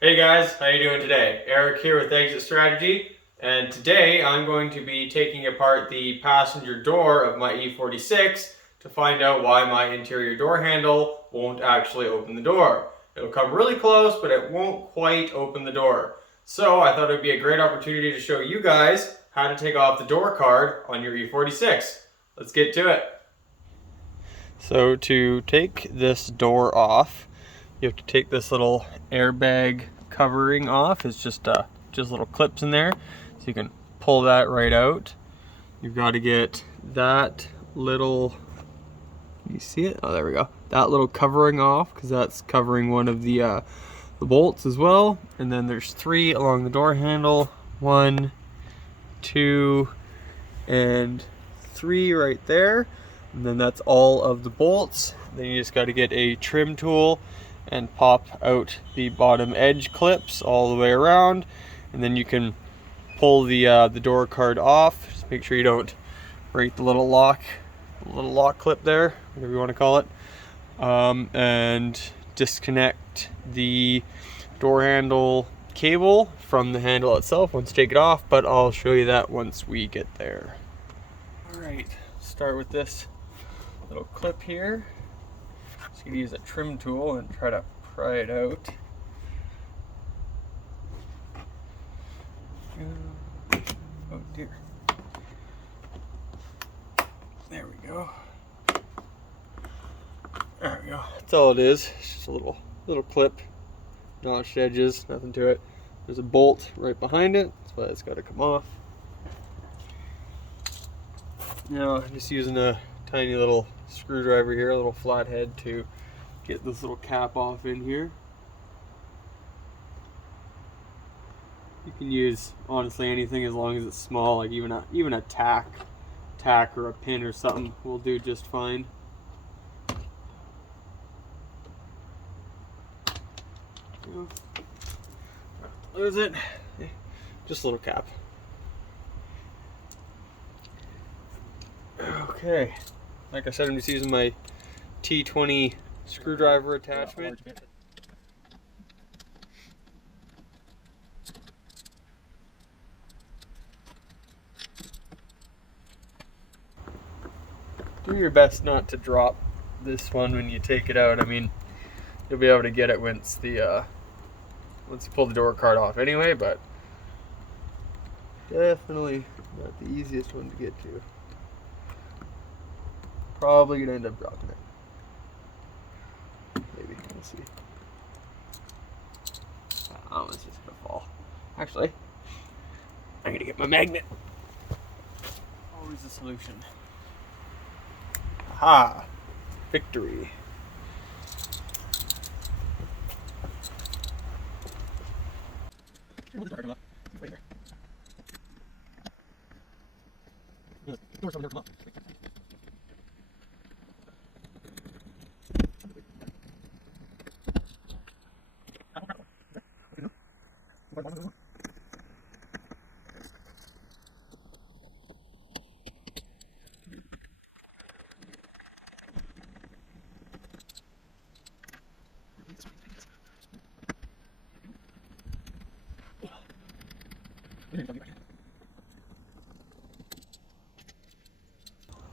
Hey guys, how you doing today? Erik here with Exit Strategy, and today I'm going to be taking apart the passenger door of my E46 to find out why my interior door handle won't actually open the door. It'll come really close, but it won't quite open the door. So I thought it would be a great opportunity to show you guys how to take off the door card on your E46. Let's get to it. So to take this door off, you have to take this little airbag covering off. It's just little clips in there, so you can pull that right out. You've got to get that little, you see it? Oh, there we go. That little covering off, because that's covering one of the bolts as well. And then there's 3 along the door handle. 1, 2, and 3 right there. And then that's all of the bolts. Then you just got to get a trim tool and pop out the bottom edge clips all the way around, and then you can pull the door card off. Just make sure you don't break the little lock clip there, whatever you want to call it, and disconnect the door handle cable from the handle itself once you take it off, but I'll show you that once we get there. Alright, start with this little clip here. Just gonna use a trim tool and try to pry it out. Oh dear. There we go. There we go. That's all it is. It's just a little clip, notched edges, nothing to it. There's a bolt right behind it. That's why it's got to come off. Now I'm just using a tiny little screwdriver here, a little flathead, to get this little cap off in here. You can use honestly anything as long as it's small, like even a tack or a pin or something will do just fine. Lose it. Just a little cap. Okay. Like I said, I'm just using my T20 screwdriver attachment. Do your best not to drop this one when you take it out. I mean, you'll be able to get it once you pull the door card off anyway, but definitely not the easiest one to get to. Probably gonna end up dropping it. Maybe, we'll see. Oh, it's just gonna fall. Actually, I'm gonna get my magnet. Always a solution. Aha! Victory.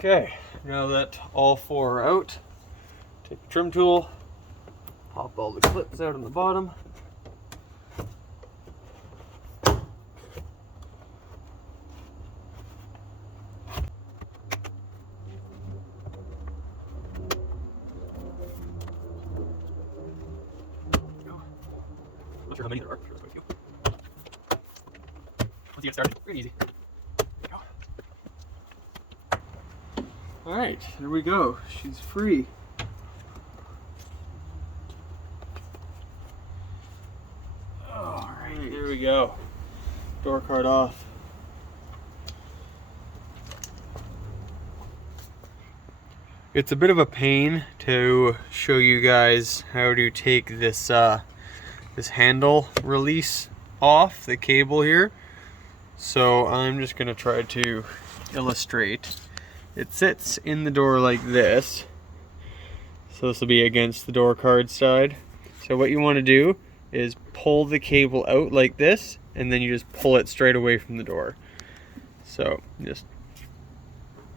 Okay, now that all 4 are out, take the trim tool, pop all the clips out on the bottom. Not sure how many there are, sure there's quite a few. Once you get started, pretty easy. Alright, there we go. She's free. Alright, here we go. Door card off. It's a bit of a pain to show you guys how to take this this handle release off the cable here. So I'm just gonna try to illustrate. It sits in the door like this. So this will be against the door card side. So what you want to do is pull the cable out like this, and then you just pull it straight away from the door. So just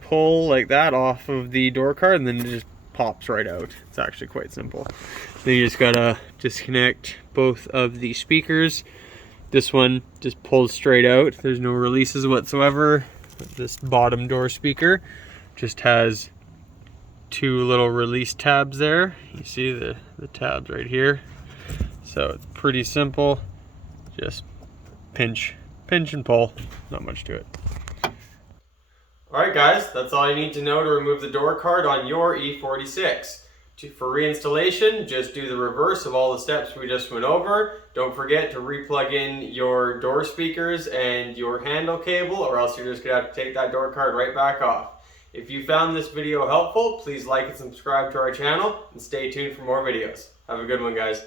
pull like that off of the door card, and then it just pops right out. It's actually quite simple. Then you just gotta disconnect both of the speakers. This one just pulls straight out. There's no releases whatsoever. This bottom door speaker just has two little release tabs there. You see the tabs right here. So it's pretty simple. Just pinch and pull. Not much to it. Alright guys, that's all you need to know to remove the door card on your E46. For reinstallation, just do the reverse of all the steps we just went over. Don't forget to re-plug in your door speakers and your handle cable, or else you're just going to have to take that door card right back off. If you found this video helpful, please like and subscribe to our channel, and stay tuned for more videos. Have a good one, guys.